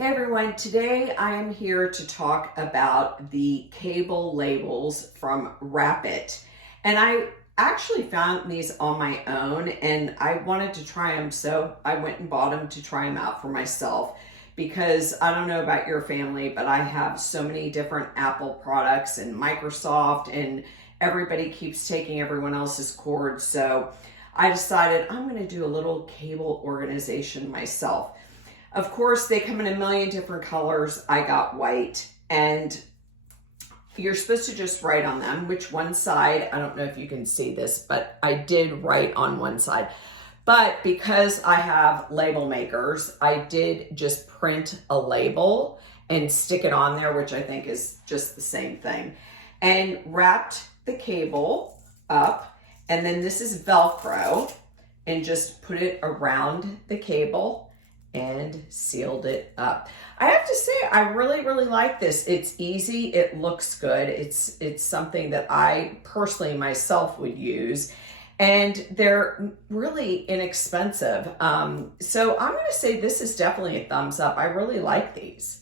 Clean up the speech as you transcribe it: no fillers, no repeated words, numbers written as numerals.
Hey everyone, today I am here to talk about the cable labels from Wrap It. And I actually found these on my own and I wanted to try them, so I went and bought them to try them out for myself because I don't know about your family, but I have so many different Apple products and Microsoft, and everybody keeps taking everyone else's cords. So I decided I'm going to do a little cable organization myself. Of course, they come in a million different colors. I got white, and you're supposed to just write on them, which one side, I don't know if you can see this, but I did write on one side. But because I have label makers, I did just print a label and stick it on there, which I think is just the same thing. And wrapped the cable up, and then this is Velcro, and just put it around the cable and sealed it up. I have to say, I really like this. It's easy, it looks good. It's something that I personally myself would use, and they're really inexpensive. So I'm gonna say this is definitely a thumbs up. I really like these.